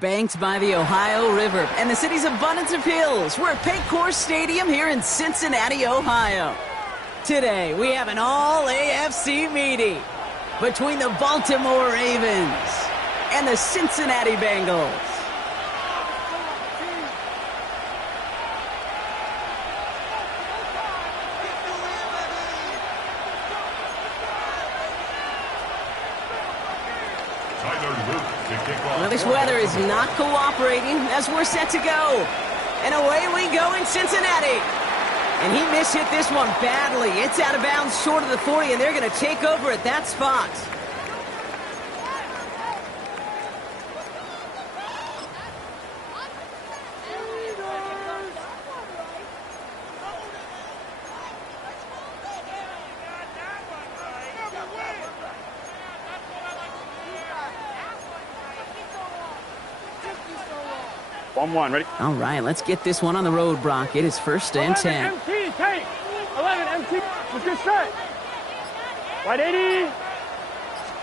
Banked by the Ohio River and the city's abundance of hills, we're at Paycor Stadium here in Cincinnati, Ohio. Today, we have an all-AFC meeting between the Baltimore Ravens and the Cincinnati Bengals. Well, this weather is not cooperating as we're set to go. And away we go in Cincinnati. And he mishit this one badly. It's out of bounds short of the 40, and they're going to take over at that spot. Ready? All right, let's get this one on the road, Brock. It is 1st and 10. MT, take. 11, MT. Let's get set. Wide 80.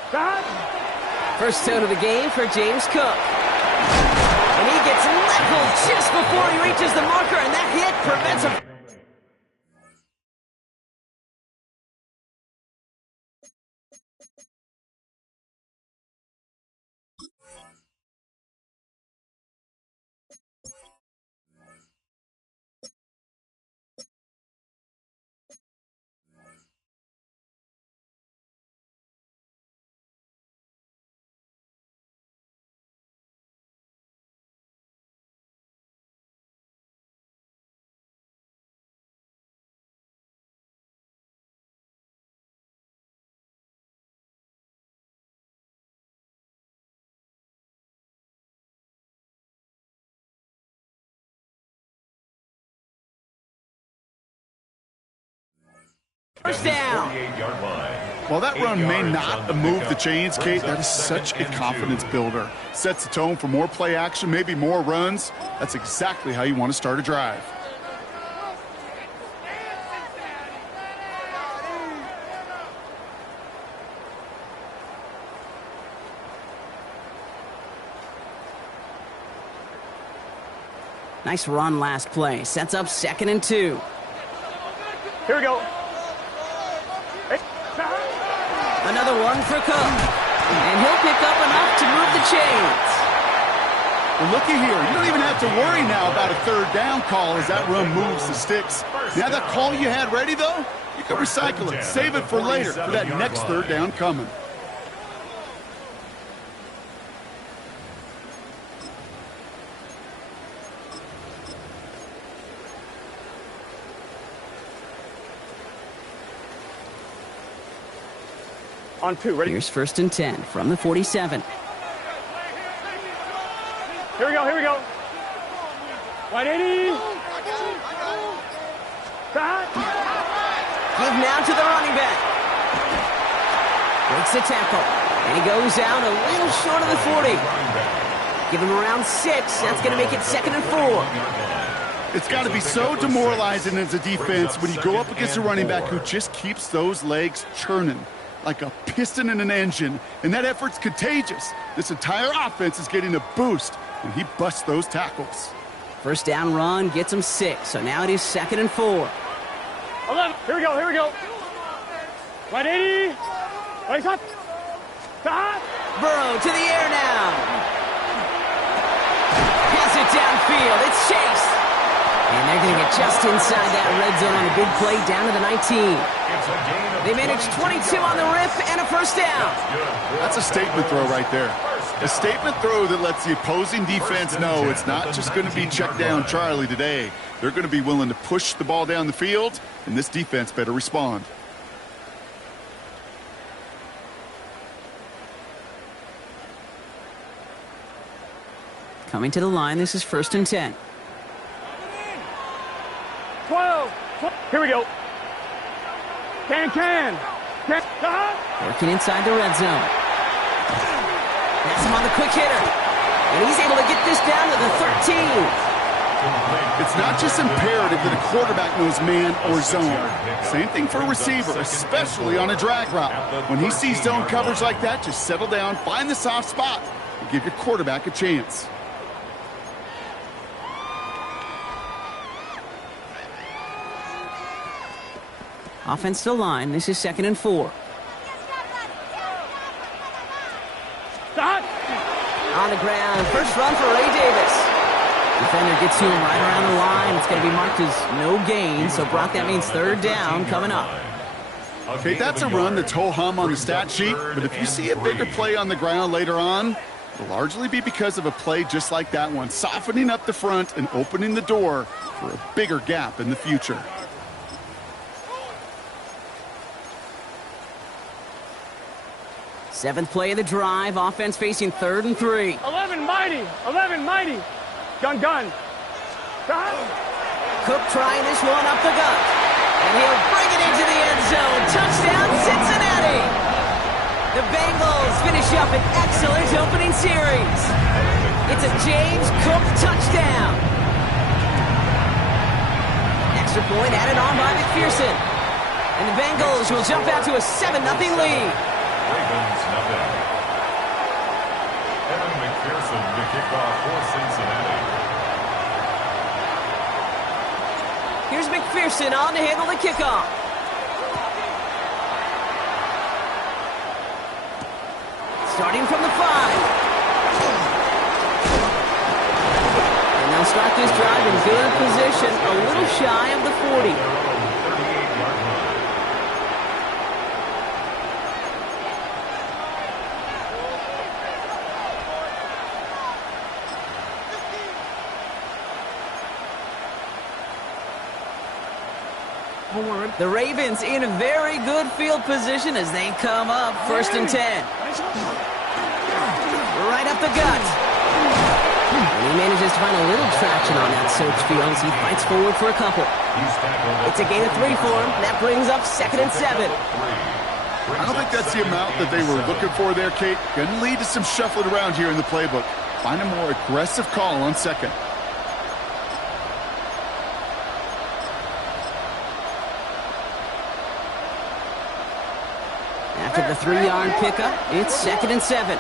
Stop. First tone of the game for James Cook. And he gets leveled just before he reaches the marker, and that hit prevents him. First down. While that run may not have moved the chains, Kate, that is such a confidence builder. Sets the tone for more play action, maybe more runs. That's exactly how you want to start a drive. Nice run last play. Sets up 2nd and 2. Here we go. Another one for Cook. And he'll pick up enough to move the chains. Well, looky here. You don't even have to worry now about a 3rd down call as that run moves the sticks. Now that call you had ready, though, you can recycle it. Save it for later for that next 3rd down coming. On 2, ready? Here's 1st and 10 from the 47. Here we go, here we go. Wide 80. Stop. Give now to the running back. Breaks the tackle. And he goes out a little short of the 40. Give him around 6. That's going to make it 2nd and 4. It's got to be so demoralizing as a defense when you go up against a running back who just keeps those legs churning like a piston in an engine, and that effort's contagious. This entire offense is getting a boost, and he busts those tackles. First down run gets him 6, so now it is 2nd and 4. 11. Here we go, here we go. Wide 80. Wide shot. Stop. Burrow to the air now. Pass it downfield. It's Chase. And they're going to get just inside that red zone on a big play down to the 19. They managed 22 on the rip and a first down. That's a statement throw right there. A statement throw that lets the opposing defense know it's not just going to be check down Charlie today. They're going to be willing to push the ball down the field, and this defense better respond. Coming to the line, this is 1st and 10. 12. Here we go. Can. Working inside the red zone. That's him on the quick hitter. And he's able to get this down to the 13. It's not just imperative that a quarterback knows man or zone. Same thing for a receiver, especially on a drag route. When he sees zone coverage like that, just settle down, find the soft spot, and give your quarterback a chance. Offense to line. This is 2nd and 4. Stop. On the ground. First run for Ray Davis. Defender gets to him right around the line. It's going to be marked as no gain. So, Brock, that means 3rd down coming up. Okay, that's a run that's ho-hum on the stat sheet. But if you see a bigger play on the ground later on, it'll largely be because of a play just like that one, softening up the front and opening the door for a bigger gap in the future. Seventh play of the drive. Offense facing 3rd and 3. 11 mighty. Gun. Cook trying this one up the gut. And he'll bring it into the end zone. Touchdown, Cincinnati! The Bengals finish up an excellent opening series. It's a James Cook touchdown. Extra point added on by McPherson. And the Bengals will jump out to a 7-0 lead. Ravens, nothing. Evan McPherson to kick off for Cincinnati. Here's McPherson on to handle the kickoff. Starting from the 5. And they'll start this drive in good position, a little shy of the 40. The Ravens in a very good field position as they come up 1st and 10. Right up the gut. And he manages to find a little traction on that search field as he fights forward for a couple. It's a gain of 3 for him. That brings up 2nd and 7. I don't think that's the amount that they were looking for there, Kate. Going to lead to some shuffling around here in the playbook. Find a more aggressive call on 2nd. After the 3-yard pickup, it's 2nd and 7.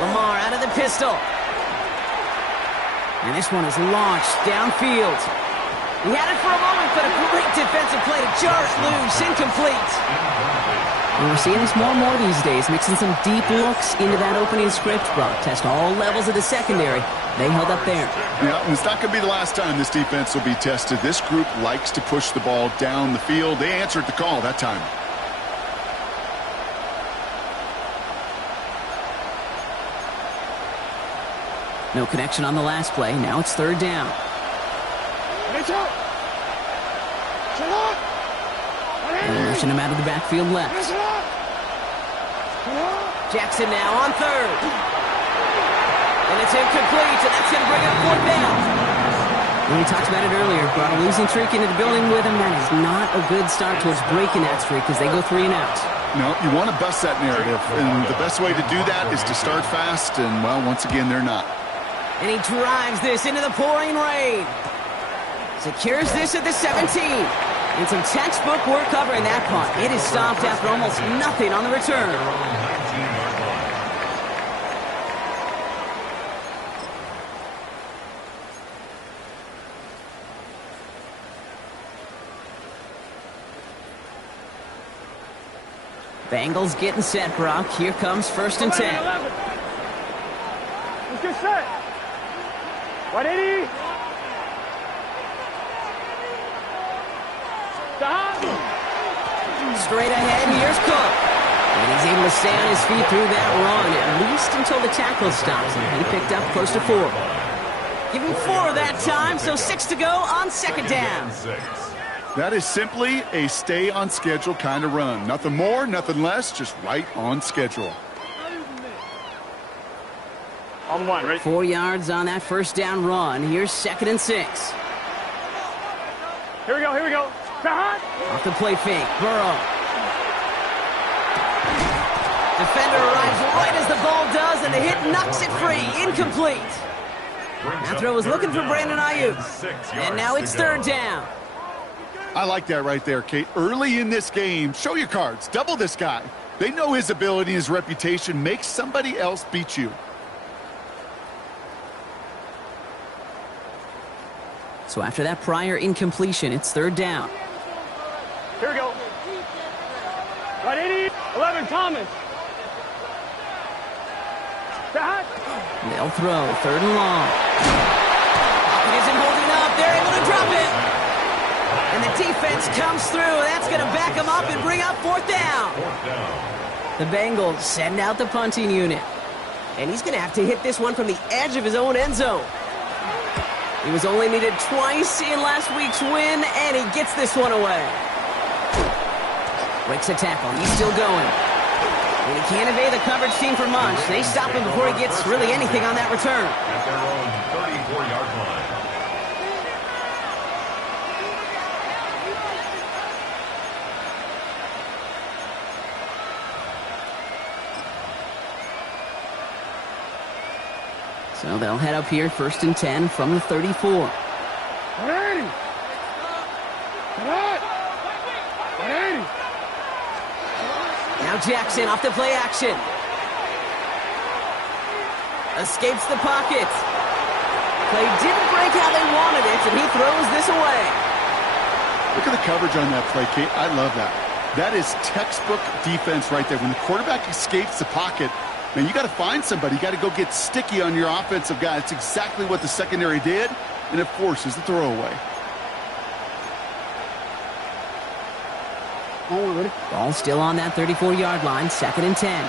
Lamar out of the pistol. And this one is launched downfield. He had it for a moment, but a great defensive play to jar it loose, incomplete. And we're seeing this more and more these days, mixing some deep looks into that opening script. Brock test all levels of the secondary. They held up there. Yeah, and it's not going to be the last time this defense will be tested. This group likes to push the ball down the field. They answered the call that time. No connection on the last play. Now it's 3rd down. And rushing him out of the backfield left. Jackson now on 3rd. And it's incomplete, and that's going to bring up 4th down. And we talked about it earlier. Brought a losing streak into the building with him. That is not a good start towards breaking that streak as they go 3 and out. No, you want to bust that narrative. And the best way to do that is to start fast. And, well, once again, they're not. And he drives this into the pouring rain. Secures this at the 17. And some textbook work covering that punt. It is stopped after almost nothing on the return. Bengals getting set, Brock. Here comes 1st and 10. Let's get set. 180. Stop. Straight ahead, here's Cook. And he's able to stay on his feet through that run, at least until the tackle stops him. He picked up close to 4. Give him 4 that time, so 6 to go on 2nd down. That is simply a stay on schedule kind of run. Nothing more, nothing less, just right on schedule. On one, ready? 4 yards on that first down run. Here's 2nd and 6. Here we go, here we go. Off the play fake, Burrow. Defender arrives right as the ball does, and the hit knocks it free. Incomplete. That throw was looking for Brandon Ayuk. And now it's 3rd down. I like that right there, Kate. Early in this game, show your cards. Double this guy. They know his ability, his reputation. Make somebody else beat you. So after that prior incompletion, it's 3rd down. Here we go. Right, 80. 11, Thomas. They'll throw 3rd and long. It isn't holding up. They're able to drop it. And the defense comes through. That's going to back them up and bring up 4th down. The Bengals send out the punting unit. And he's going to have to hit this one from the edge of his own end zone. He was only needed twice in last week's win, and he gets this one away. Breaks a tackle. He's still going. And he can't evade the coverage team for much. They stop him before he gets really anything on that return. At their own 34-yard line. So they'll head up here, 1st and 10 from the 34. Now Jackson off the play action. Escapes the pocket. Play didn't break how they wanted it, and he throws this away. Look at the coverage on that play, Kate. I love that. That is textbook defense right there. When the quarterback escapes the pocket, man, you got to find somebody. You got to go get sticky on your offensive guy. It's exactly what the secondary did, and it forces the throwaway. Ball still on that 34-yard line, 2nd and 10.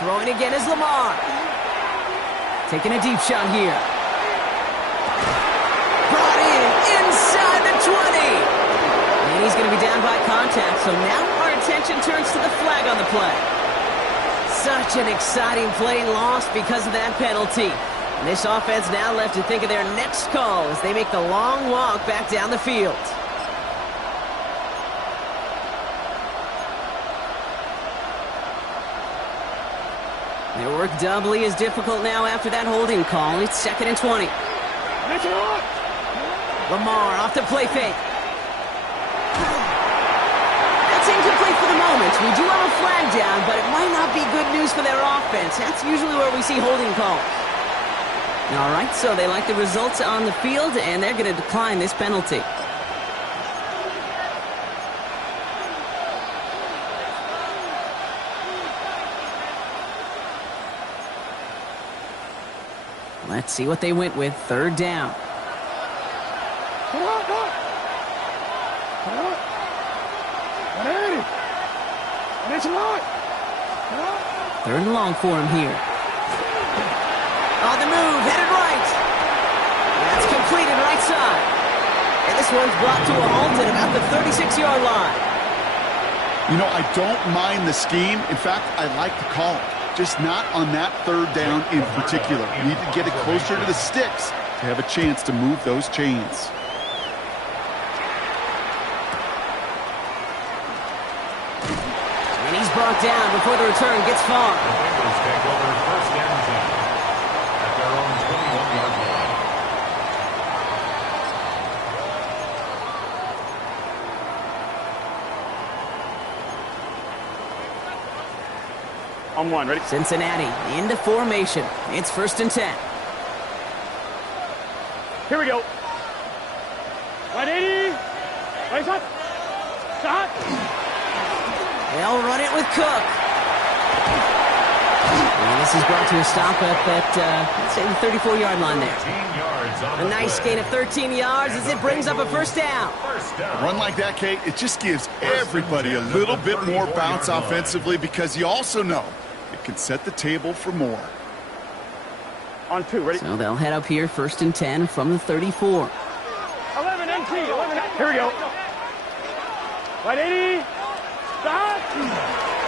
Throwing again is Lamar. Taking a deep shot here. Brought in inside the 20. And he's going to be down by contact, so now our attention turns to the flag on the play. Such an exciting play lost because of that penalty. And this offense now left to think of their next call as they make the long walk back down the field. Their work doubly is difficult now after that holding call. It's 2nd and 20. Lamar off the play fake. That's incomplete for the moment. We do have a flag down, but it might not be good news for their offense. That's usually where we see holding calls. All right, so they like the results on the field, and they're going to decline this penalty. Let's see what they went with. 3rd down. 3rd and long for him here. On the move, headed right. That's completed right side. And this one's brought to a halt at about the 36-yard line. You know, I don't mind the scheme. In fact, I like the call. Just not on that 3rd down in particular. You need to get it closer to the sticks to have a chance to move those chains. And he's brought down before the return gets far. The Bengals take over 1st and 10 at their own 21-yard line. On one, ready? Cincinnati into formation. It's 1st and 10. Here we go. Right, 80. Right, shot. Shot. They'll run it with Cook. And this is brought to a stop up at, let's say, the 34-yard line there. 13 yards on A nice gain of 13 yards as it brings up a 1st down. A run like that, Kate, it just gives everybody a little bit more bounce offensively because you also know it can set the table for more. On 2, ready? So they'll head up here, 1st and 10 from the 34. Here we go. Right 80. Stop.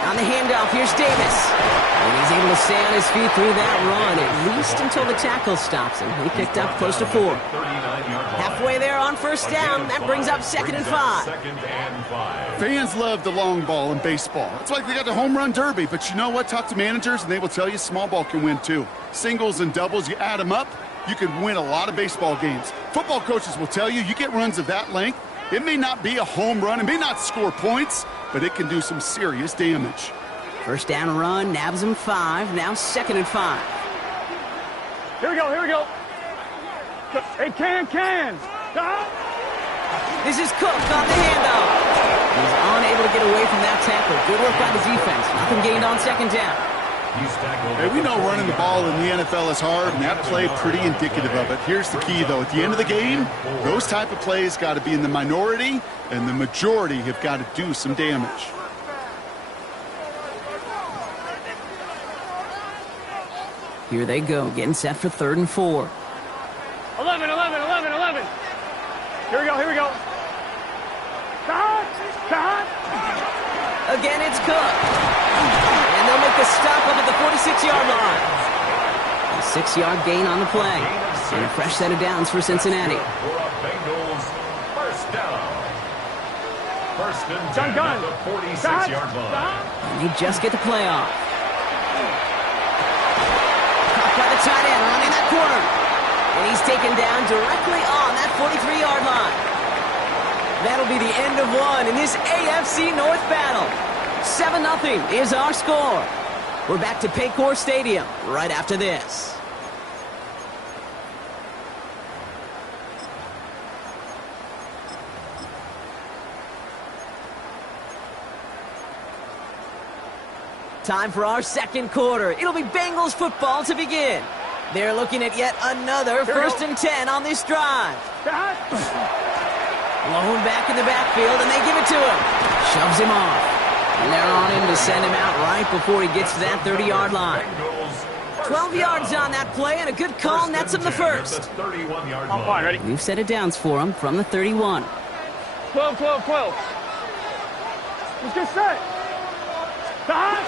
On the handoff, here's Davis. And he's able to stay on his feet through that run, at least until the tackle stops him. He picked up close to 4. Halfway there on first down. That brings up 2nd and 5. Fans love the long ball in baseball. It's like they got the home run derby, but you know what? Talk to managers, and they will tell you small ball can win too. Singles and doubles, you add them up, you can win a lot of baseball games. Football coaches will tell you, you get runs of that length, it may not be a home run, it may not score points, but it can do some serious damage. First down run, nabs him 5. Now 2nd and 5. Here we go. Here we go. Hey, can. Stop. This is Cook on the handoff. He's unable to get away from that tackle. Good work by the defense. Nothing gained on 2nd down. Hey, we know running the ball in the NFL is hard, and that play pretty indicative of it. Here's the key, though. At the end of the game, those type of plays got to be in the minority, and the majority have got to do some damage. Here they go, getting set for 3rd and 4. 11. Here we go. Stop. Again, it's Cook. And they'll make the stop up at the 46-yard line. A 6-yard gain on the play. And a fresh set of downs for Cincinnati. Bengals first down. First and 10 Gun. at the 46-yard line. And they just get the play off. Caught by the tight end running that corner. And he's taken down directly on that 43-yard line. That'll be the end of one in this AFC North battle. 7-0 is our score. We're back to Paycor Stadium right after this. Time for our 2nd quarter. It'll be Bengals football to begin. They're looking at yet another 1st and 10 on this drive. Blown back in the backfield, and they give it to him. Shoves him off. And they're on him to send him out right before he gets to that 30-yard line. 12 yards on that play, and a good call nets him the first. I'm fine, ready? We've set it downs for him from the 31. 12. Let's get set. Stop.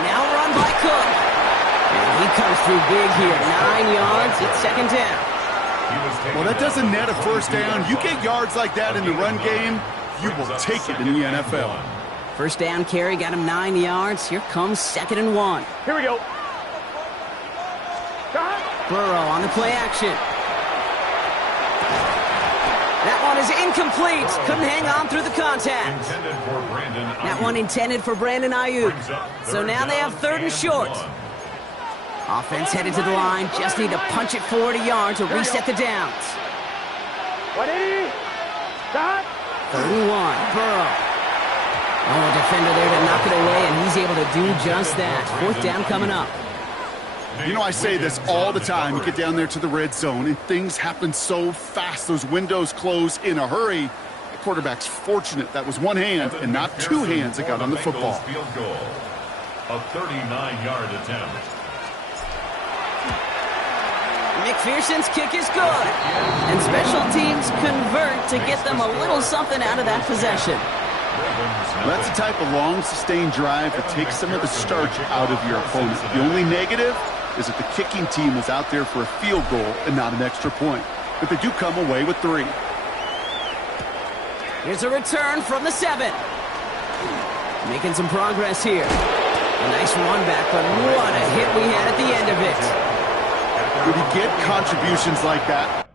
Now run by Cook. And he comes through big here. 9 yards. It's 2nd down. Well, that doesn't net a first down. You get yards like that in the run game, you will take it in the NFL. First down carry got him 9 yards. Here comes 2nd and 1. Here we go. Stop. Burrow on the play action. That one is incomplete. Couldn't hang on through the contact. That one intended for Brandon Ayuk. So now they have 3rd and short. Offense headed to the line. Just need to punch it forward a yard to reset the downs. 180. Stop. 3rd and 1. Burrow. Oh, a defender there to knock it away, and he's able to do just that. 4th down coming up. You know, I say this all the time. You get down there to the red zone, and things happen so fast. Those windows close in a hurry. The quarterback's fortunate that was one hand and not 2 hands that got on the football. Field goal. A 39-yard attempt. McPherson's kick is good. And special teams convert to get them a little something out of that possession. That's the type of long, sustained drive that takes some of the starch out of your opponent. The only negative is that the kicking team was out there for a field goal and not an extra point. But they do come away with 3. Here's a return from the 7. Making some progress here. A nice run back, but what a hit we had at the end of it. When you get contributions like that,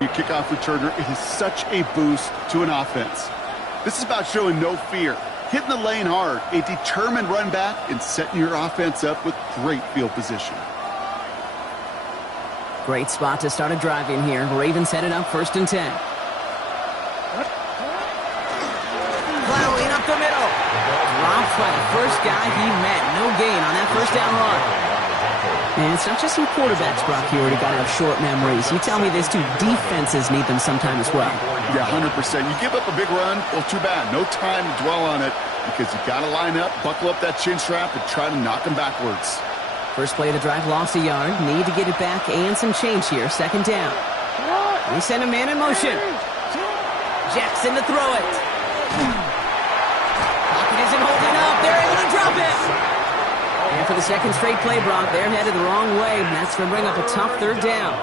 your kickoff returner, it is such a boost to an offense. This is about showing no fear, hitting the lane hard, a determined run back, and setting your offense up with great field position. Great spot to start a drive in here. Ravens headed up 1st and 10. Plowing up the middle. Dropped by the first guy he met. No gain on that first down run. And it's not just some quarterbacks, Brock, here who got to have short memories. You tell me these two defenses need them sometime as well. Yeah, 100%. You give up a big run, well, too bad. No time to dwell on it because you got to line up, buckle up that chin strap, and try to knock them backwards. First play of the drive, lost a yard. Need to get it back and some change here. Second down. They send a man in motion. Jackson to throw it. Pocket isn't holding up. They're able to drop it. And for the second straight play, Brock, they're headed the wrong way. And that's going to bring up a tough third down.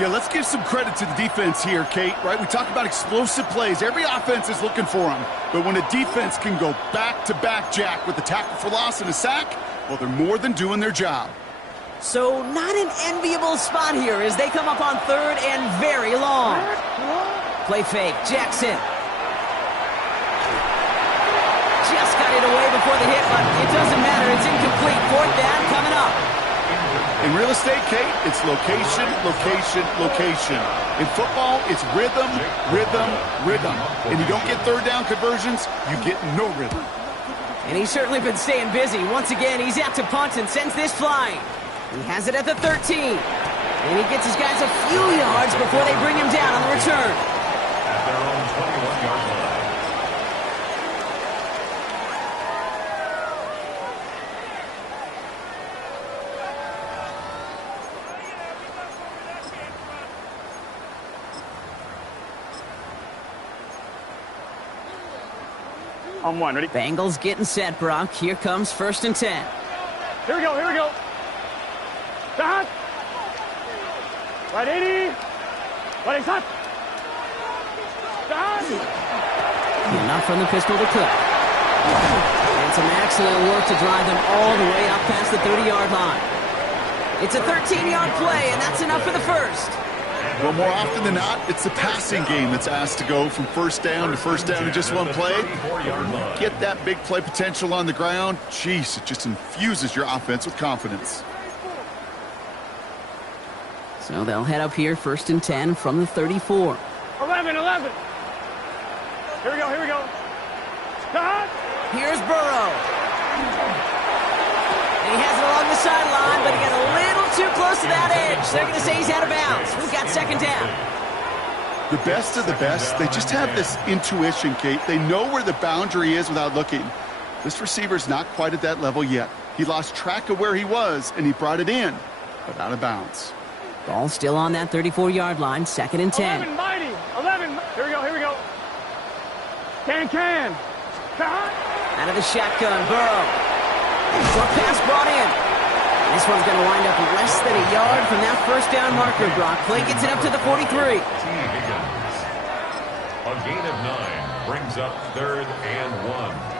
Yeah, let's give some credit to the defense here, Kate, right? We talk about explosive plays. Every offense is looking for them. But when a defense can go back-to-back, Jack, with a tackle for loss and a sack, well, they're more than doing their job. So not an enviable spot here as they come up on third and very long. Play fake, Jackson. Just got it away before the hit, but it doesn't matter. It's incomplete. Fourth down coming up. In real estate, Kate, it's location, location, location. In football, it's rhythm, rhythm, rhythm. And you don't get third down conversions, you get no rhythm. And he's certainly been staying busy. Once again, he's out to punt and sends this flying. He has it at the 13. And he gets his guys a few yards before they bring him down on the return. At their own 21-yard line. On one, ready? Bengals getting set, Brock. Here comes 1st and 10. Here we go, here we go. Stop. Right 80. Right, stop. Stop. Enough from the pistol to cut. And some excellent work to drive them all the way up past the 30-yard line. It's a 13-yard play, and that's enough for the first. Well, more often than not, it's the passing game that's asked to go from first down in just one play. Get that big play potential on the ground. Jeez, it just infuses your offense with confidence. So they'll head up here, 1st and 10 from the 34. 11. Here we go, here we go. Stop. Here's Burrow. And he has it along the sideline, but he got a little too close to that edge. They're going to say he's out of bounds. We've got second down. The best of the best, they just have this intuition, Kate. They know where the boundary is without looking. This receiver's not quite at that level yet. He lost track of where he was, and he brought it in, but out of bounds. Ball still on that 34-yard line, 2nd and 10. 11, mighty. 11. Here we go, here we go. Can. Cut. Out of the shotgun, Burrow. Short pass brought in. This one's going to wind up less than a yard from that first down marker, Brock. Play gets it up to the 43. A gain of 9 brings up 3rd and 1.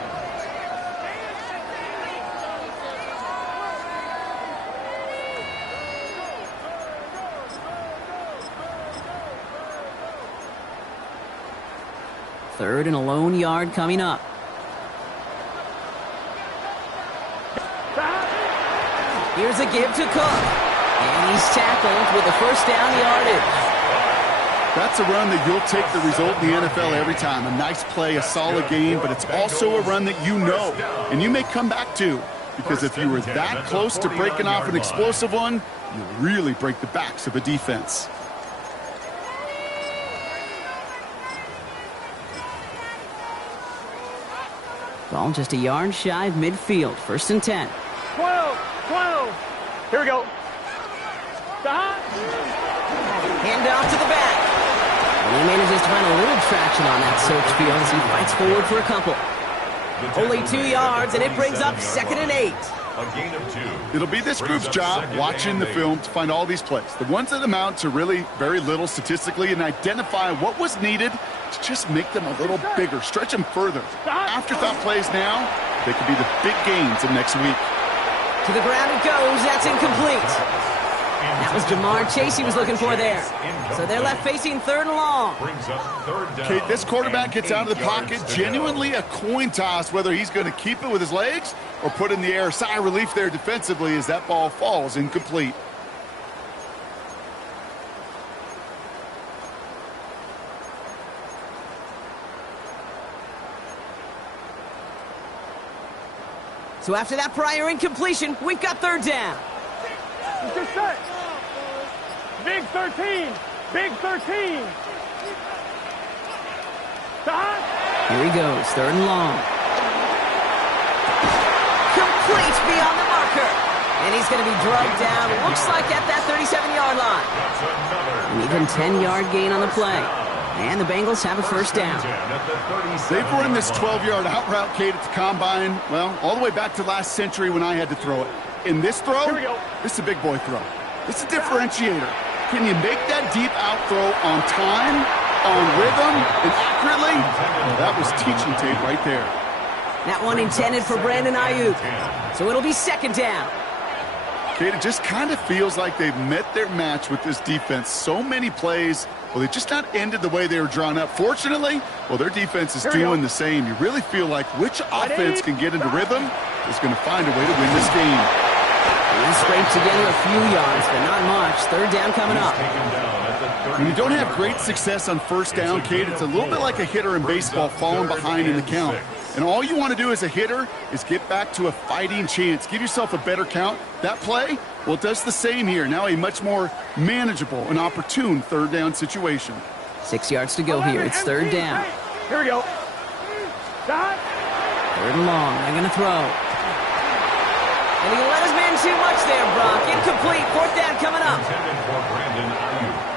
Third and a lone yard coming up. Here's a give to Cook. And he's tackled with the first down yardage. That's a run that you'll take the result in the NFL every time. A nice play, a solid game, but it's also a run that you know and you may come back to. Because if you were that close to breaking off an explosive one, you really break the backs of a defense. Ball just a yard shy of midfield. 1st and 10. 12. Here we go. Stop. Hand off to the back. And he manages to find a little traction on that search field as he fights forward for a couple. Only 2 yards, and it brings up 2nd and 8. A gain of 2. It'll be this group's job watching the film to find all these plays. The ones that amount to really very little statistically and identify what was needed to just make them a little bigger, stretch them further. Afterthought plays now, they could be the big gains of next week. To the ground it goes. That's incomplete. That was Jamar Chase he was looking for there. So they're left facing 3rd and long. Okay, this quarterback gets out of the pocket. Genuinely a coin toss whether he's going to keep it with his legs or put in the air. Sigh of relief there defensively as that ball falls incomplete. So after that prior incompletion, we've got 3rd down. set. Big 13. Big 13. Stop. Here he goes, 3rd and long. Complete beyond the marker. And he's going to be drugged down, looks like at that 37-yard line. An even 10-yard gain on the play. And the Bengals have a first down. They've run this 12-yard out route, Kate, at the combine, well, all the way back to last century when I had to throw it. In this throw, this is a big boy throw. It's a differentiator. Can you make that deep out throw on time, on rhythm, and accurately? Well, that was teaching tape right there. That one intended for Brandon Ayuk. So it'll be 2nd down. Kate, it just kind of feels like they've met their match with this defense. So many plays, well, they just not ended the way they were drawn up. Fortunately, well, their defense is doing the same. You really feel like which offense can get into rhythm is going to find a way to win this game. He scraped together a few yards, but not much. 3rd down coming up. When you don't have great success on 1st down, Kate, it's a little bit like a hitter in baseball falling behind in the count. And all you want to do as a hitter is get back to a fighting chance. Give yourself a better count. That play, well, it does the same here. Now a much more manageable and opportune 3rd down situation. 6 yards to go here. It's 3rd down. Here we go. Stop. 3rd and long. They're going to throw. And he let his man too much there, Brock. Incomplete. 4th down coming up.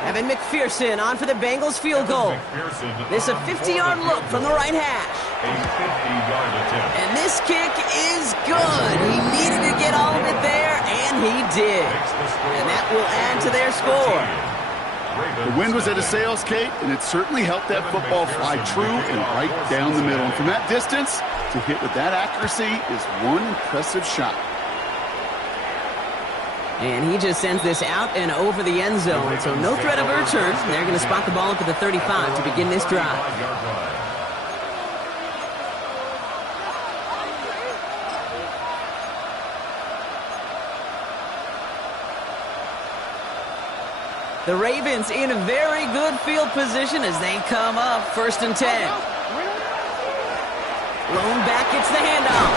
Evan McPherson on for the Bengals field goal. This a 50-yard look from the right hash. And this kick is good. He needed to get all of it there, and he did. And that will add to their score. The wind was at a sails, Kate, and it certainly helped that football fly true and right down the middle. And from that distance, to hit with that accuracy is one impressive shot. And he just sends this out and over the end zone, so no threat of a return. They're going to spot the ball up at the 35 to begin this drive. The Ravens in a very good field position as they come up 1st and 10. Lone back gets the handoff.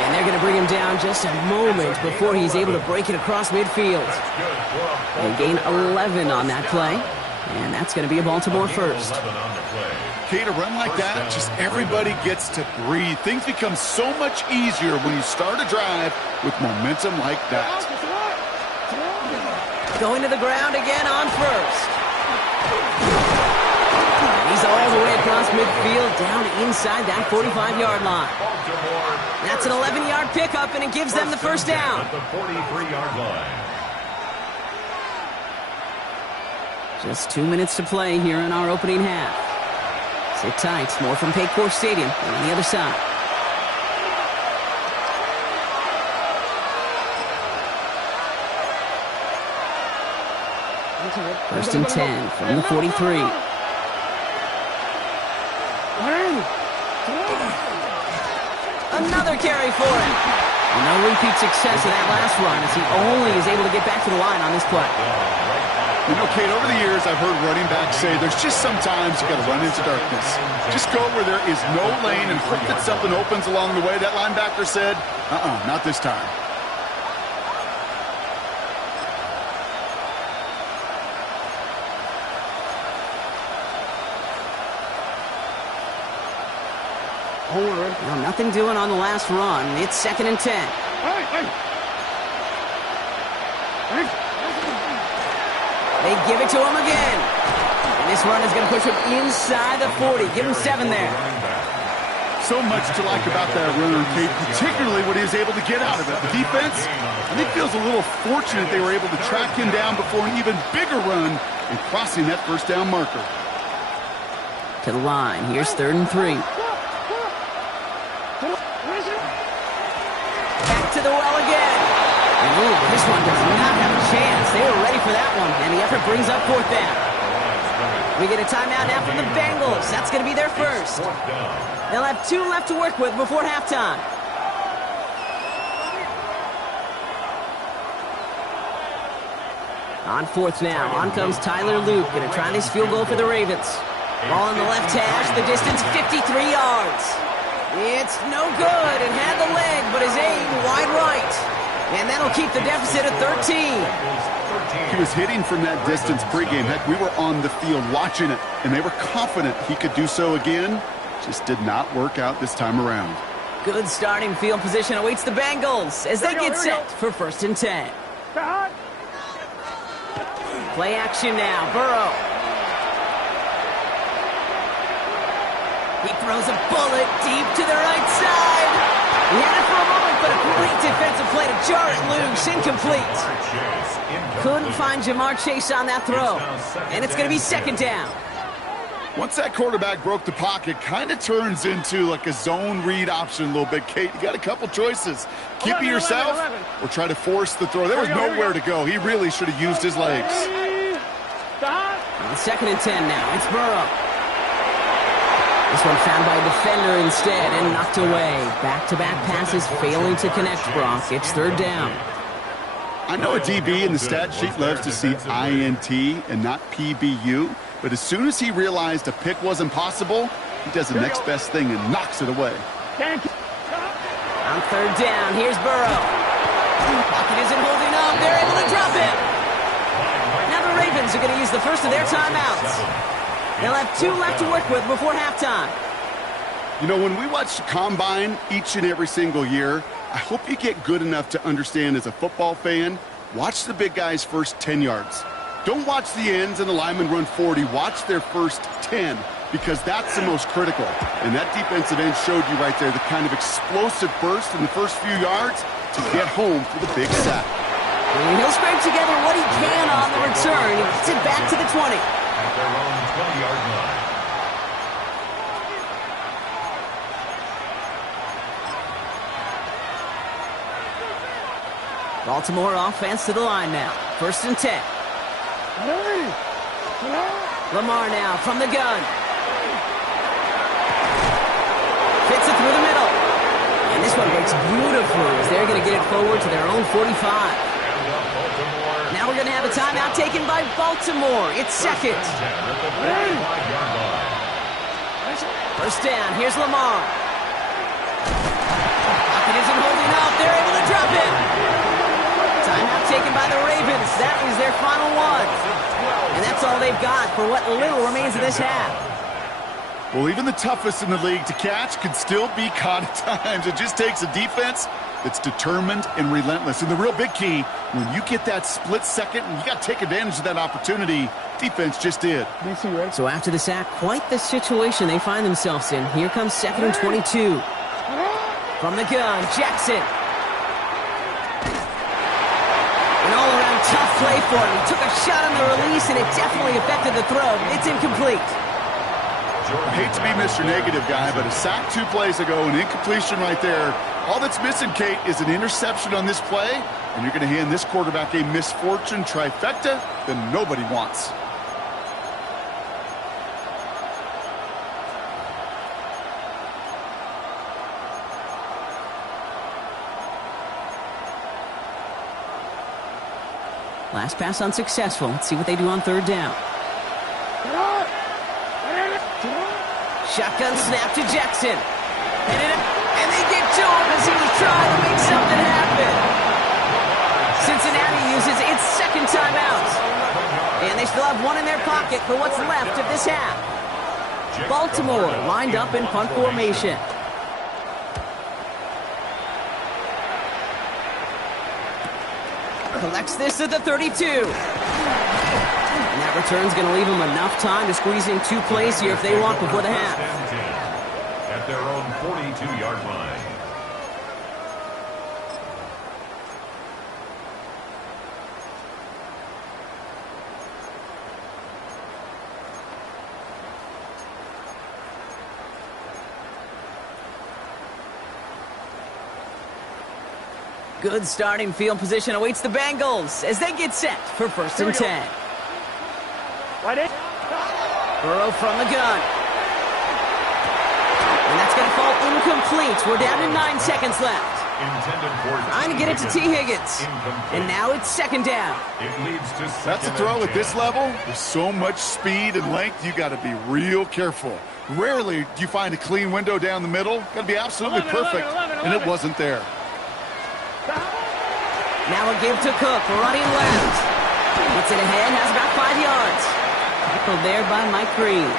And they're going to bring him down just a moment before he's able to break it across midfield. They gain 11 on that play, and that's going to be a Baltimore first. Kate, a run like that, just everybody gets to breathe. Things become so much easier when you start a drive with momentum like that. Going to the ground again on 1st. He's all the way across midfield, down inside that 45-yard line. That's an 11-yard pickup, and it gives them the 1st down. At the 43-yard line. Just 2 minutes to play here in our opening half. Sit tight. More from Paycor Stadium on the other side. First and 10 from the 43. Another carry for him. No repeat success of that last run as he only is able to get back to the line on this play. You know, Kate, over the years, I've heard running backs say there's just sometimes you got to run into darkness. Just go where there is no lane and hope that something opens along the way. That linebacker said, not this time. Well, nothing doing on the last run. It's 2nd and 10. They give it to him again. And this run is going to push him inside the 40. Give him 7 there. So much to like about that run, Kate, particularly what he was able to get out of it. The defense, I think, feels a little fortunate they were able to track him down before an even bigger run and crossing that 1st down marker. To the line. Here's 3rd and 3. Back to the well again. And ooh, this one does not have a chance. They were ready for that one. And the effort brings up 4th down. We get a timeout now from the Bengals. That's going to be their first. They'll have 2 left to work with before halftime. On 4th now. On comes Tyler Luke. Going to try this field goal for the Ravens. Ball on the left hash. The distance 53 yards. It's no good. It had the leg, but his aim wide right. And that'll keep the deficit at 13. He was hitting from that distance pregame. Heck, we were on the field watching it, and they were confident he could do so again. Just did not work out this time around. Good starting field position awaits the Bengals as they get set for 1st and 10. Play action now. Burrow. He throws a bullet deep to the right side. He had it for a moment, but a great defensive play to jar it loose. Incomplete. Couldn't find Jamar Chase on that throw. And it's going to be 2nd down. Once that quarterback broke the pocket, kind of turns into like a zone read option a little bit. Kate, you got a couple choices. Keep it yourself or try to force the throw. There was nowhere to go. He really should have used his legs. On 2nd and 10 now. It's Burrow. This one found by a defender instead and knocked away. Back-to-back passes failing to connect, Brock. It's 3rd down. I know a DB in the stat sheet loves to see INT and not PBU, but as soon as he realized a pick wasn't possible, he does the next best thing and knocks it away. On 3rd down, here's Burrow. Pocket isn't holding up. They're able to drop it. Now the Ravens are going to use the first of their timeouts. They'll have 2 left to work with before halftime. You know, when we watch the Combine each and every single year, I hope you get good enough to understand as a football fan, watch the big guys' first 10 yards. Don't watch the ends and the linemen run 40. Watch their first 10 because that's the most critical. And that defensive end showed you right there the kind of explosive burst in the first few yards to get home for the big sack. And he'll scrape together what he can on the return. He gets it back to the 20. At their own 20-yard line. Baltimore offense to the line now. 1st and 10. Lamar now from the gun. Fits it through the middle. And this one breaks beautifully as they're going to get it forward to their own 45. Now we're going to have a timeout taken by Baltimore. It's 2nd. 1st down. Here's Lamar. Pocket isn't holding up. They're able to drop it. Timeout taken by the Ravens. That is their final one. And that's all they've got for what little remains of this half. Well, even the toughest in the league to catch can still be caught at times. It just takes a defense that's determined and relentless. And the real big key, when you get that split second, and you got to take advantage of that opportunity, defense just did. So after the sack, quite the situation they find themselves in. Here comes 2nd and 22. From the gun, Jackson. An all-around tough play for him. He took a shot on the release, and it definitely affected the throw. It's incomplete. I hate to be Mr. Negative guy, but a sack 2 plays ago, an incompletion right there. All that's missing, Kate, is an interception on this play, and you're going to hand this quarterback a misfortune trifecta that nobody wants. Last pass unsuccessful. Let's see what they do on 3rd down. Shotgun snap to Jackson. And they get to him as he was trying to make something happen. Cincinnati uses its 2nd timeout. And they still have 1 in their pocket for what's left of this half. Baltimore lined up in punt formation. Collects this at the 32. And that return's going to leave them enough time to squeeze in 2 plays here if they want before the half. At their own 42-yard line. Good starting field position awaits the Bengals as they get set for 1st and 10. Burrow from the gun. And that's going to fall incomplete. We're down to 9 seconds left. Trying to get it to T. Higgins. And now it's 2nd down. That's a throw at this level. With so much speed and length, you got to be real careful. Rarely do you find a clean window down the middle. Got to be absolutely perfect, and it wasn't there. Now a give to Cook, running left. Gets it ahead, has about 5 yards. Tackled there by Mike Green.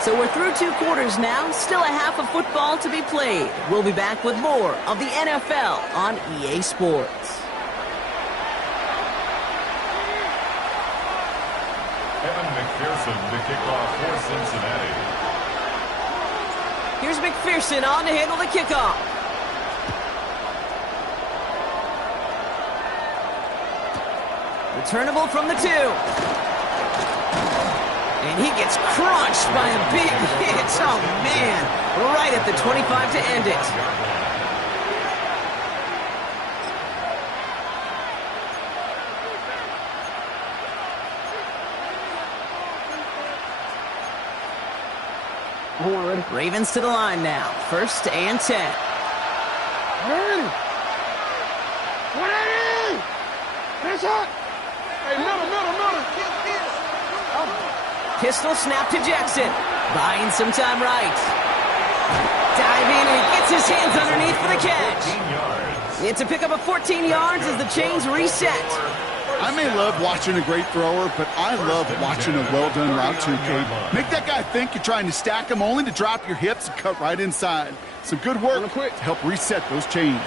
So we're through 2 quarters now, still a half of football to be played. We'll be back with more of the NFL on EA Sports. Evan McPherson to kick off for Cincinnati. Here's McPherson on to handle the kickoff. Returnable from the 2. And he gets crunched by a big hit. Oh, man. Right at the 25 to end it. Ravens to the line now. 1st and 10. Ready. 180. Finish up. Hey, middle. Pistol snap to Jackson. Buying some time right. Diving, and he gets his hands underneath for the catch. It's a pickup of 14 yards as the chains reset. I may love watching a great thrower, but I love watching a well-done route too, Kate. Make that guy think you're trying to stack him only to drop your hips and cut right inside. Some good work to help reset those chains.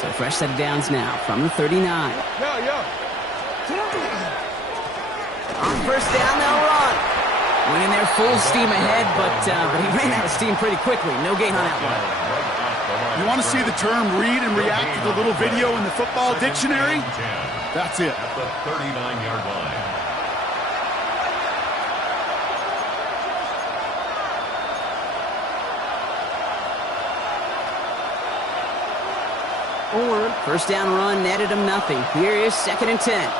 So fresh set of downs now from the 39. On 1st down, they'll run. Went in there full steam ahead, but he ran out of steam pretty quickly. No gain on that one. You want to see the term read and react to the little video in the football dictionary? That's it. At the 39-yard line. Forward. 1st down run netted him nothing. Here is 2nd and 10.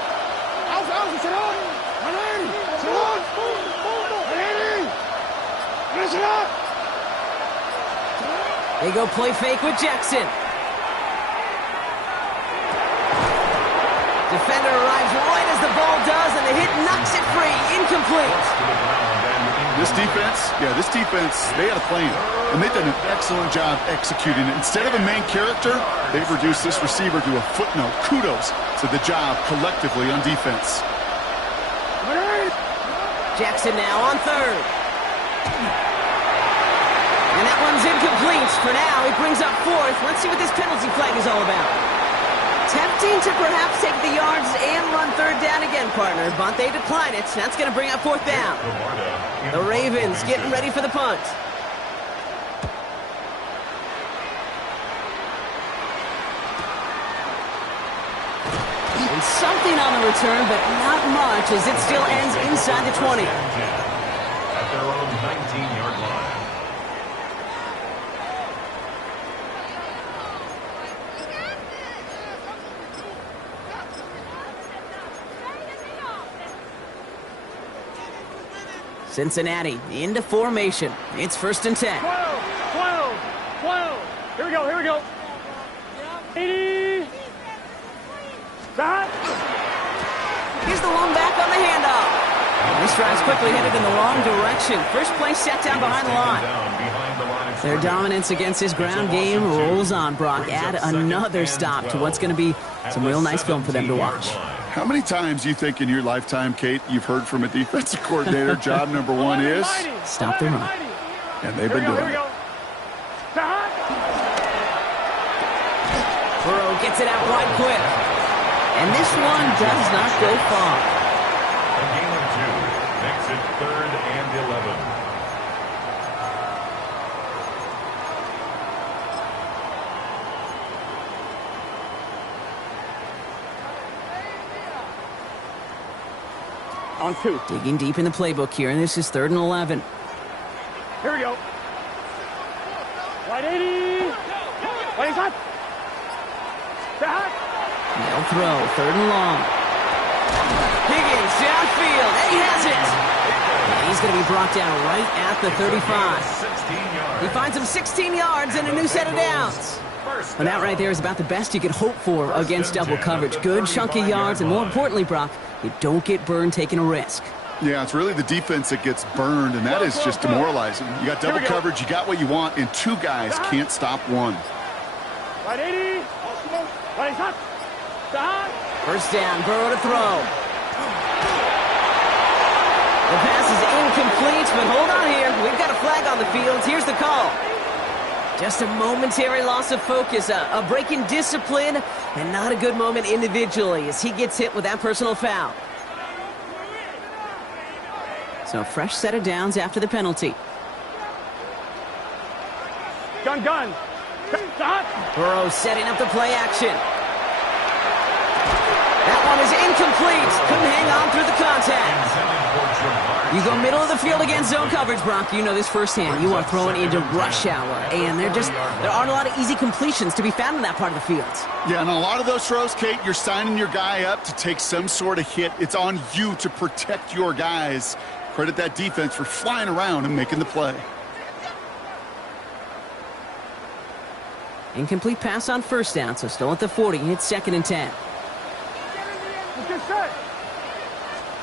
They go play fake with Jackson. Defender arrives right as the ball does, and the hit knocks it free. Incomplete. This defense, they had a plan, and they've done an excellent job executing it. Instead of a main character, they've reduced this receiver to a footnote. Kudos to the job collectively on defense. Jackson now on 3rd. And that one's incomplete. For now, he brings up 4th. Let's see what this penalty flag is all about. Tempting to perhaps take the yards and run 3rd down again, partner, but they decline it. That's going to bring up 4th down. The Ravens getting ready for the punt. And something on the return, but not much, as it still ends inside the 20. At their own 19-yard line. Cincinnati into formation. It's 1st and 10. 12. Here we go. 80. Stop. Here's the lone back on the handoff. This drive's quickly headed in the wrong direction. First play set down behind the line. Their dominance against his ground game rolls on, Brock. Add another stop to what's going to be some real nice film for them to watch. How many times do you think in your lifetime, Kate, you've heard from a defensive coordinator, job number 1 is? Stop the run. And they've been doing it. Burrow gets it out wide quick. And this one does not go far. A gain of 2 makes it 3rd and 11. On 2. Digging deep in the playbook here, and this is 3rd and 11. Here we go. Right 80. Right hot. They'll throw, 3rd and long. Higgins downfield, and he has it. And he's going to be brought down right at the 35. He finds him 16 yards and a new set of downs. And that right there is about the best you could hope for against double coverage. Good chunky yards, and more importantly, Brock, you don't get burned taking a risk. Yeah, it's really the defense that gets burned, and that is just demoralizing. You got double coverage, you got what you want, and 2 guys can't stop one. Right 80. Right hot. First down, Burrow to throw. The pass is incomplete, but hold on here. We've got a flag on the field. Here's the call. Just a momentary loss of focus, a break in discipline, and not a good moment individually as he gets hit with that personal foul. So a fresh set of downs after the penalty. Gun. Burrow setting up the play action. That one is incomplete. Couldn't hang on through the contact. You go middle of the field against zone coverage, Brock. You know this firsthand. You are throwing into rush hour, and there aren't a lot of easy completions to be found in that part of the field. Yeah, and a lot of those throws, Kate, you're signing your guy up to take some sort of hit. It's on you to protect your guys. Credit that defense for flying around and making the play. Incomplete pass on first down, so still at the 40. It's 2nd and 10. Get set.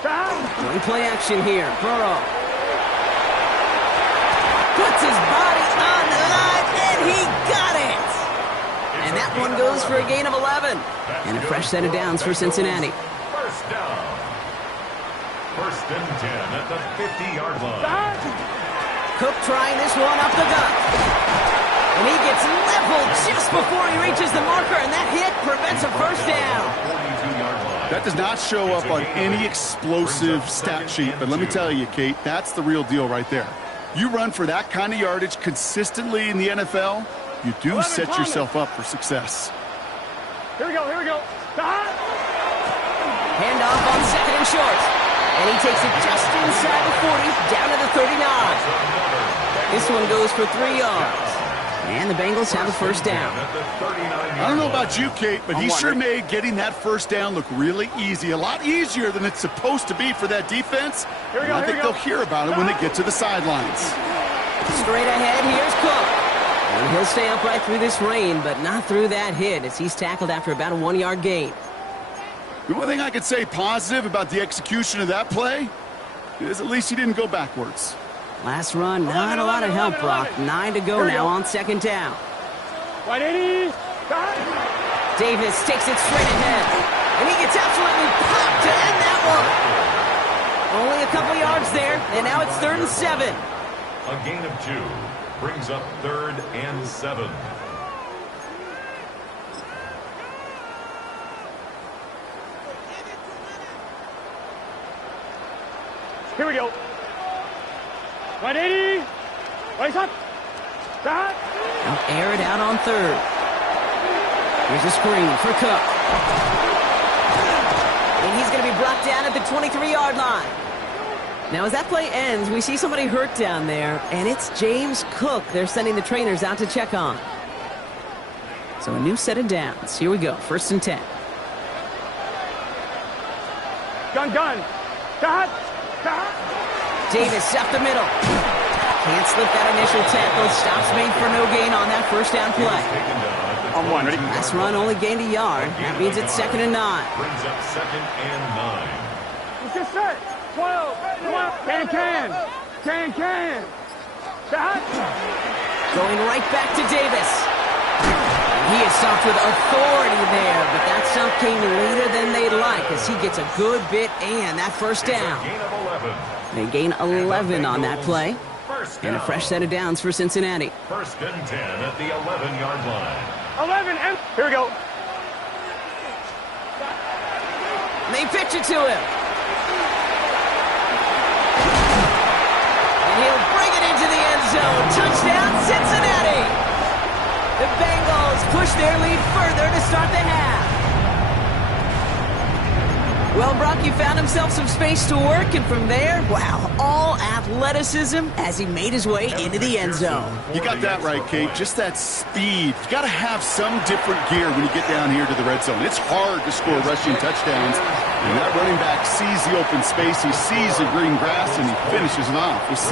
Going play action here. Burrow puts his body on the line, and he got it. And that one goes for a gain of 11. And a fresh set of downs for Cincinnati. First down. 1st and 10 at the 50-yard line. Cook trying this one up the gut. And he gets leveled just before he reaches the marker, and that hit prevents a first down. 42-yard line. That does not show up on any explosive stat sheet, but let me tell you, Kate, that's the real deal right there. You run for that kind of yardage consistently in the NFL, you do set yourself up for success. Here we go. Hand off on 2nd and short. And he takes it just inside the 40, down to the 39. This one goes for 3 yards. And the Bengals have a first down. I don't know about you, Kate, but he sure made getting that first down look really easy. A lot easier than it's supposed to be for that defense. And I think they'll hear about it when they get to the sidelines. Straight ahead, here's Cook. And he'll stay upright through this rain, but not through that hit as he's tackled after about a 1-yard gain. The only thing I could say positive about the execution of that play is at least he didn't go backwards. Last run, not a lot of help, Brock. 9 to go now on 2nd down. 180. Davis takes it straight ahead. And he gets absolutely popped to end that one. Only a couple yards there, and now it's 3rd and 7. A gain of 2 brings up 3rd and 7. Here we go. 180. Race up. Now air it out on 3rd. Here's a screen for Cook. And he's going to be brought down at the 23-yard line. Now, as that play ends, we see somebody hurt down there, and it's James Cook they're sending the trainers out to check on. So a new set of downs. Here we go, 1st and 10. Gun. Davis up the middle. Can't slip that initial tackle. Stops made for no gain on that first down play. On 1, ready? Last run only gained a yard. That means it's 2nd and 9. Brings up 2nd and 9. Get set. 12. Can. Going right back to Davis. He is stopped with authority there, but that stop came later than they'd like as he gets a good bit and that first down. Gain of 11. They gain 11 on that play. And a fresh set of downs for Cincinnati. 1st and 10 at the 11-yard line. 11 and here we go. They pitch it to him. And he'll bring it into the end zone. Touchdown, Cincinnati. The Bengals push their lead further to start the half. Well, Brock, he found himself some space to work, and from there, wow, all athleticism as he made his way into the end zone. You got that right, Kate. Just that speed. You got to have some different gear when you get down here to the red zone. It's hard to score rushing touchdowns. And that running back sees the open space, he sees the green grass, and he finishes it off with 6.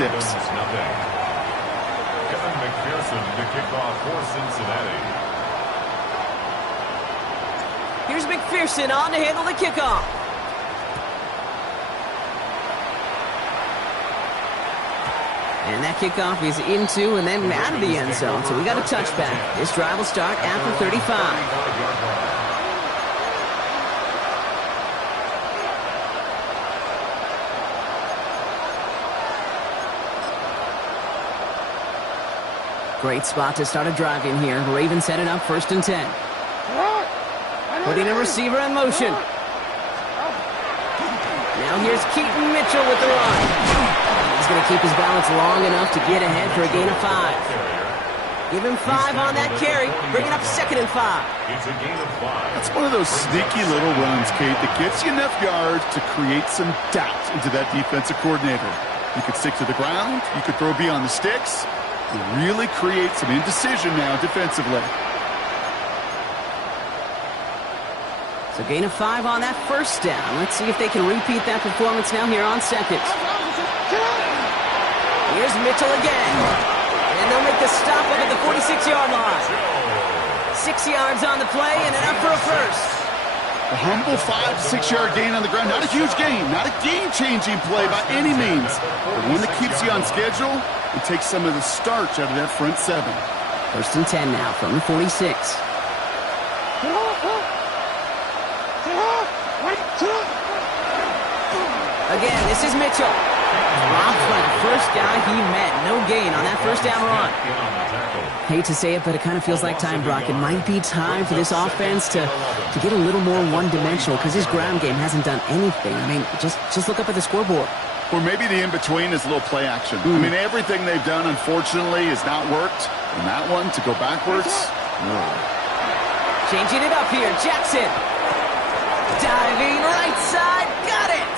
Kevin McPherson to kick off for Cincinnati. Here's McPherson on to handle the kickoff. And that kickoff is into and then out of the end zone. So we got a touchback. This drive will start after 35. Great spot to start a drive in here. Ravens set it up 1st and 10. Putting a receiver in motion. Now here's Keaton Mitchell with the run. He's going to keep his balance long enough to get ahead for a gain of 5. Give him 5 on that carry. Bring it up 2nd and 5. It's a gain of 5. It's one of those sneaky little runs, Kate, that gets you enough yards to create some doubt into that defensive coordinator. You could stick to the ground. You could throw beyond the sticks. You really create some indecision now defensively. So gain of 5 on that 1st down. Let's see if they can repeat that performance now here on 2nd. Here's Mitchell again. And they'll make the stop up at the 46-yard line. 6 yards on the play and enough for a first. A humble 5 to 6 yard gain on the ground. Not a huge gain. Not a game-changing play by any means. But one that keeps you on schedule and takes some of the starch out of that front 7. 1st and 10 now from the 46. Again, this is Mitchell. Dropped by the first guy he met. No gain on that 1st down run. Hate to say it, but it kind of feels like time, Brock. It might be time for this offense to get a little more one-dimensional because his ground game hasn't done anything. I mean, just look up at the scoreboard. Or maybe the in-between is a little play action. I mean, everything they've done, unfortunately, has not worked. And that one, to go backwards, no. Changing it up here, Jackson. Diving right side, got it!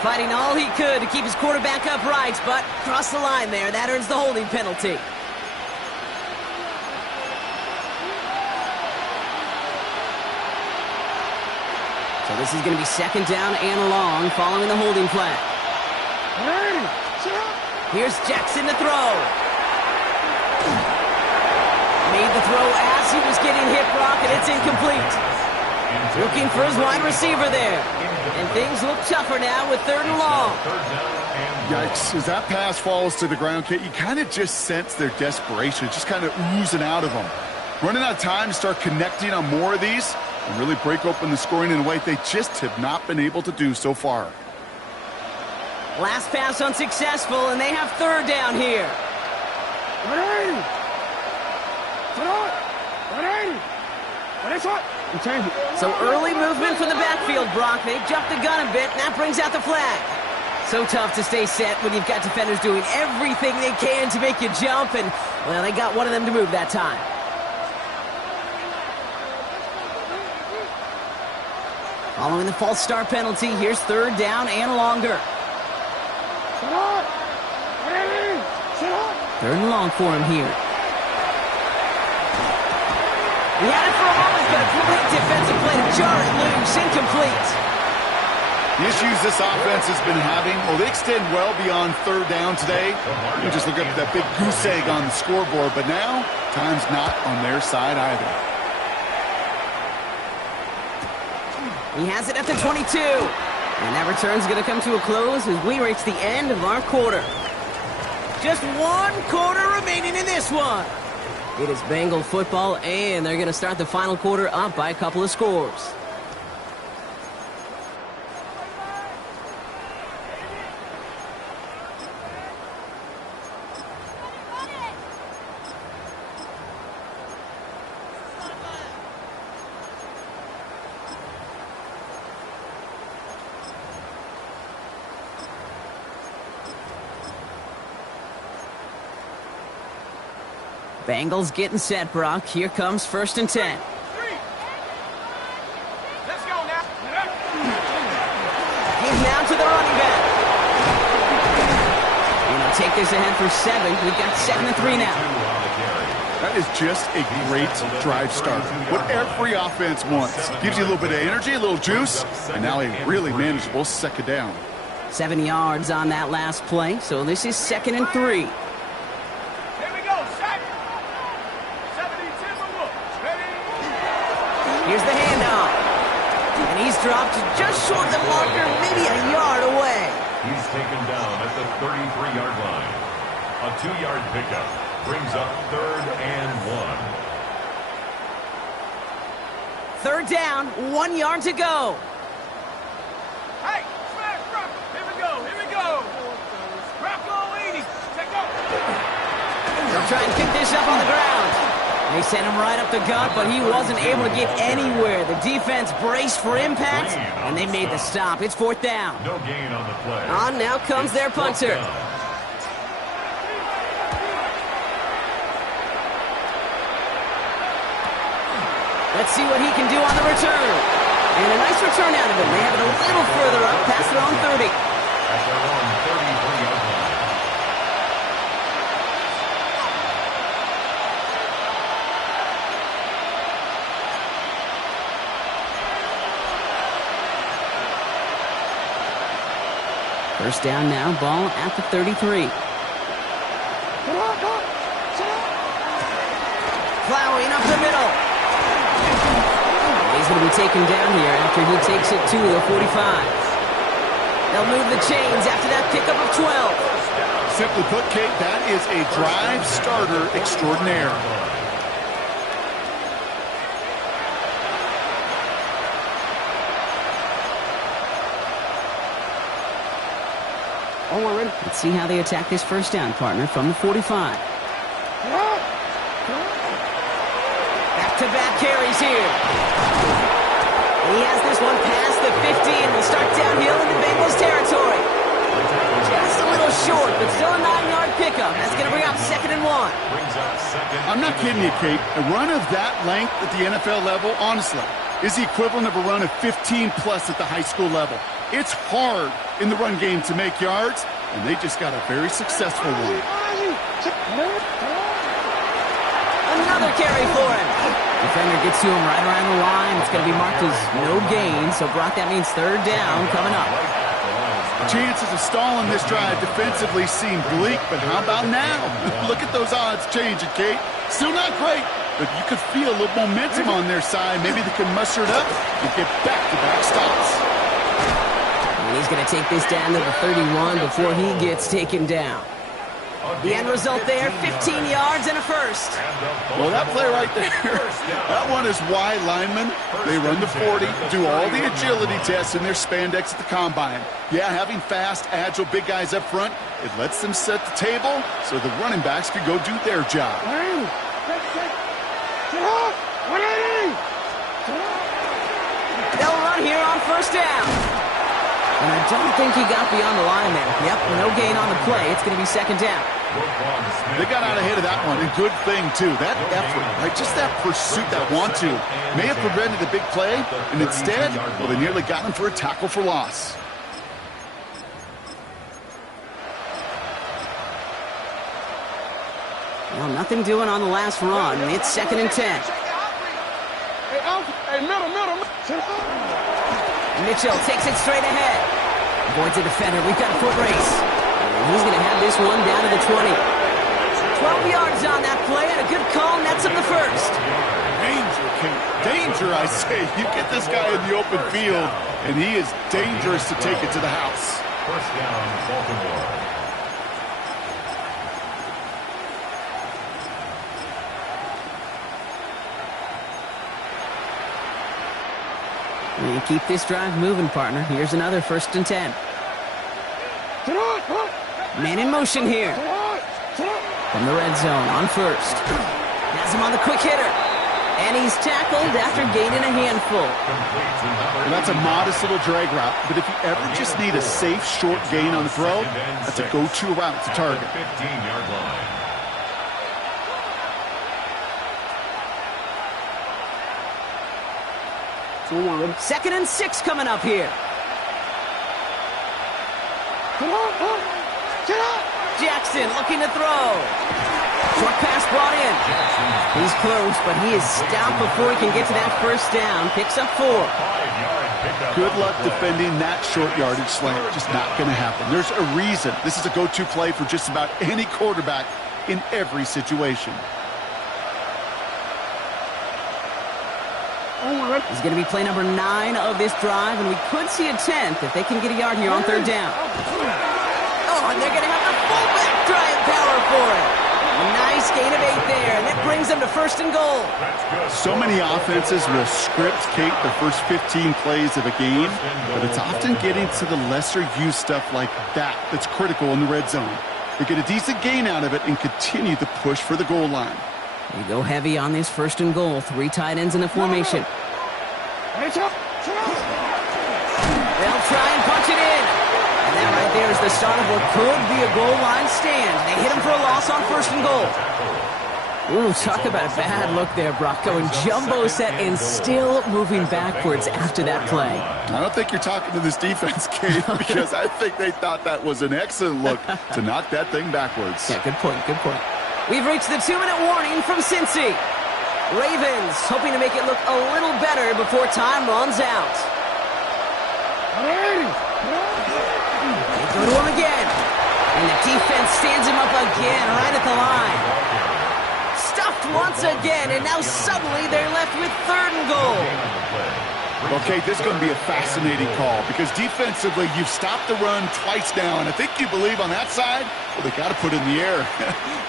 Fighting all he could to keep his quarterback upright, but crossed the line there. That earns the holding penalty. So this is going to be 2nd down and long following the holding flag. Here's Jackson to throw. Made the throw as he was getting hit, Brock, and it's incomplete. Looking for his wide receiver there. And things look tougher now with 3rd and long. Yikes. As that pass falls to the ground, Kate, you kind of just sense their desperation. Just kind of oozing out of them. Running out of time to start connecting on more of these and really break open the scoring in a way they just have not been able to do so far. Last pass unsuccessful, and they have 3rd down here. So early movement from the backfield, Brock. They jumped the gun a bit, and that brings out the flag. So tough to stay set when you've got defenders doing everything they can to make you jump, and, well, they got one of them to move that time. Following the false start penalty, here's 3rd down and longer. 3rd and long for him here. He had it for a moment, but a great defensive play to jar it loose. Incomplete. The issues this offense has been having, well, they extend well beyond 3rd down today. You just look up at that big goose egg on the scoreboard, but now time's not on their side either. He has it at the 22. And that return's going to come to a close as we reach the end of our quarter. Just 1 quarter remaining in this one. It is Bengal football, and they're going to start the final quarter up by a couple of scores. Bengals getting set, Brock. Here comes 1st and 10. Let's go now. He's now to the running back. And he'll take this ahead for 7. We've got 7-3 now. That is just a great drive start. What every offense wants. Gives you a little bit of energy, a little juice, and now a really manageable 2nd down. 7 yards on that last play, so this is 2nd and 3. Here's the handoff. And he's dropped just short of the marker, maybe a yard away. He's taken down at the 33-yard line. A 2-yard pickup brings up 3rd and 1. 3rd down, 1 yard to go. Hey, smash, Rocco. Here we go. Rocco 80. Take off. The try and pick this up on the ground. They sent him right up the gut, but he wasn't able to get anywhere. The defense braced for impact, and they made the stop. It's 4th down. No gain on the play. On now comes their punter. Let's see what he can do on the return. And a nice return out of him. They have it a little further up, past their own 30. At their own 33-yard line. First down now, ball at the 33. Plowing up the middle. He's going to be taken down here after he takes it to the 45. They'll move the chains after that pickup of 12. Simply put, Kate, that is a drive starter extraordinaire. Oh, we're ready. Let's see how they attack this first down, partner, from the 45. Back-to-back carries here. He has this one past the 15. Will start downhill into Bengals territory. Just a little short, but still a 9-yard pickup. That's going to bring up 2nd and 1. I'm not kidding you, Kate. A run of that length at the NFL level, honestly, is the equivalent of a run of 15-plus at the high school level. It's hard in the run game to make yards, and they just got a very successful one. Another carry for him. Defender gets to him right around the line. It's going to be marked as no gain. So, Brock, that means 3rd down coming up. Chances of stalling this drive defensively seem bleak, but how about now? Look at those odds changing, Kate. Still not great, but you could feel a little momentum on their side. Maybe they can muster it up and get back-to-back stops. And he's going to take this down to the 31 before he gets taken down. The end result there, 15 yards and a first. Well, that play right there, that one is why linemen, they run the 40, do all the agility tests in their spandex at the combine. Yeah, having fast, agile, big guys up front, it lets them set the table so the running backs could go do their job. They'll run here on first down. And I don't think he got beyond the line there. Yep, no gain on the play. It's going to be 2nd down. They got out ahead of that one, and good thing, too. That effort, right, just that pursuit, that want-to, may have prevented the big play, and instead, well, they nearly got him for a tackle for loss. Well, nothing doing on the last run. It's 2nd and 10. Hey, middle. Mitchell takes it straight ahead. Avoids a defender. We've got a foot race. And he's going to have this one down to the 20. 12 yards on that play, and a good call nets him the first. Danger, Kate. Danger, I say. You get this guy in the open field, and he is dangerous to take it to the house. First down, Baltimore. And keep this drive moving, partner. Here's another 1st and 10. Man in motion here. From the red zone on first. Has him on the quick hitter. And he's tackled after gaining a handful. And that's a modest little drag route, but if you ever just need a safe, short gain on the throw, that's a go-to route to target. 15-yard line. Second and 6 coming up here. Jackson looking to throw. Short pass brought in. He's close, but he is stopped before he can get to that first down. Picks up 4. Good luck defending that short yardage slant. Just not going to happen. There's a reason. This is a go-to play for just about any quarterback in every situation. He's going to be play number 9 of this drive, and we could see a 10th if they can get a yard here on 3rd down. Oh, and they're going to have the fullback drive power for it. A nice gain of 8 there, and that brings them to 1st and goal. So many offenses will script, Kate, the first 15 plays of a game, but it's often getting to the lesser-used stuff like that that's critical in the red zone. They get a decent gain out of it and continue to push for the goal line. They go heavy on this 1st and goal. 3 tight ends in the formation. They'll try and punch it in. And that right there is the start of what could be a goal line stand. They hit him for a loss on 1st and goal. Ooh, talk about a bad look there, Brock. Going jumbo set and still moving backwards after that play. I don't think you're talking to this defense, Kate, because I think they thought that was an excellent look to knock that thing backwards. Yeah, good point, good point. We've reached the 2-minute warning from Cincy. Ravens hoping to make it look a little better before time runs out. They go to him again. And the defense stands him up again right at the line. Stuffed once again, and now suddenly they're left with 3rd and goal. Okay, this is going to be a fascinating call because defensively you've stopped the run twice now, and I think you believe on that side, well, they got to put it in the air.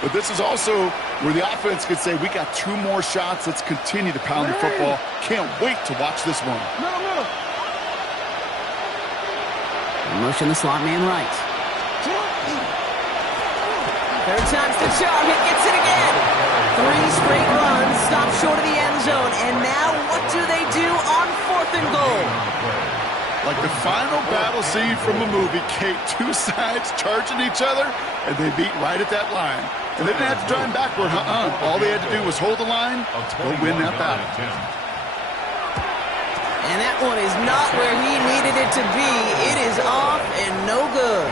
But this is also where the offense could say, we got 2 more shots. Let's continue to pound the football. Can't wait to watch this one. Motion the slot man right. 3rd time's the charm. He gets it again. 3 straight runs, stop short of the end zone. And now what do they do on 4th and goal? Like the final battle scene from a movie, Kate, 2 sides charging each other, and they beat right at that line. And they didn't have to drive backward, All they had to do was hold the line, go win that battle. And that one is not where he needed it to be. It is off and no good.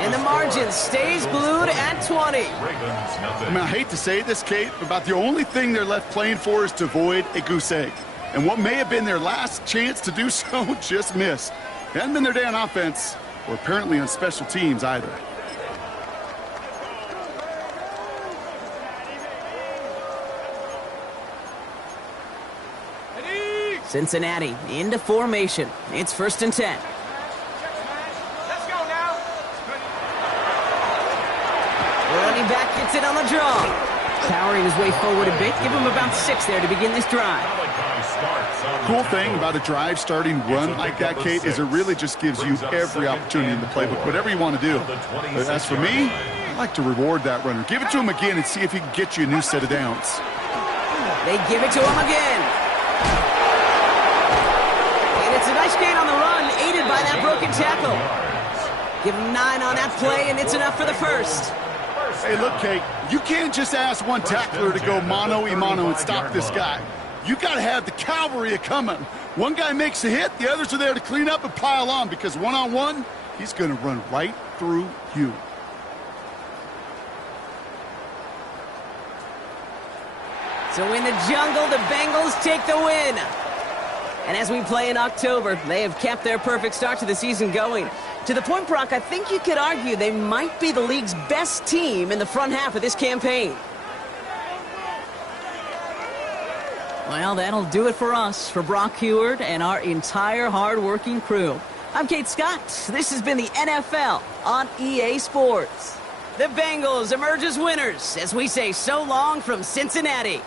And the margin stays glued at 20. I mean, I hate to say this, Kate, but about the only thing they're left playing for is to avoid a goose egg. And what may have been their last chance to do so just missed. It hasn't been their day on offense, or apparently on special teams either. Cincinnati into formation. It's 1st and 10. Running back gets it on the draw. Powering his way forward a bit. Give him about 6 there to begin this drive. Cool thing about a drive starting run like that, Kate, is it really just gives you every opportunity in the playbook, whatever you want to do. As for me, I like to reward that runner. Give it to him again and see if he can get you a new set of downs. They give it to him again. And it's a nice gain on the run, aided by that broken tackle. Give him 9 on that play, and it's enough for the 1st. Hey, look, Kate, you can't just ask one tackler to go mano-a-mano and stop this guy. You got to have the cavalry coming. One guy makes a hit, the others are there to clean up and pile on because one-on-one, he's going to run right through you. So in the jungle, the Bengals take the win. And as we play in October, they have kept their perfect start to the season going. To the point, Brock, I think you could argue they might be the league's best team in the front half of this campaign. Well, that'll do it for us, for Brock Heward and our entire hard-working crew. I'm Kate Scott. This has been the NFL on EA Sports. The Bengals emerge as winners as we say so long from Cincinnati.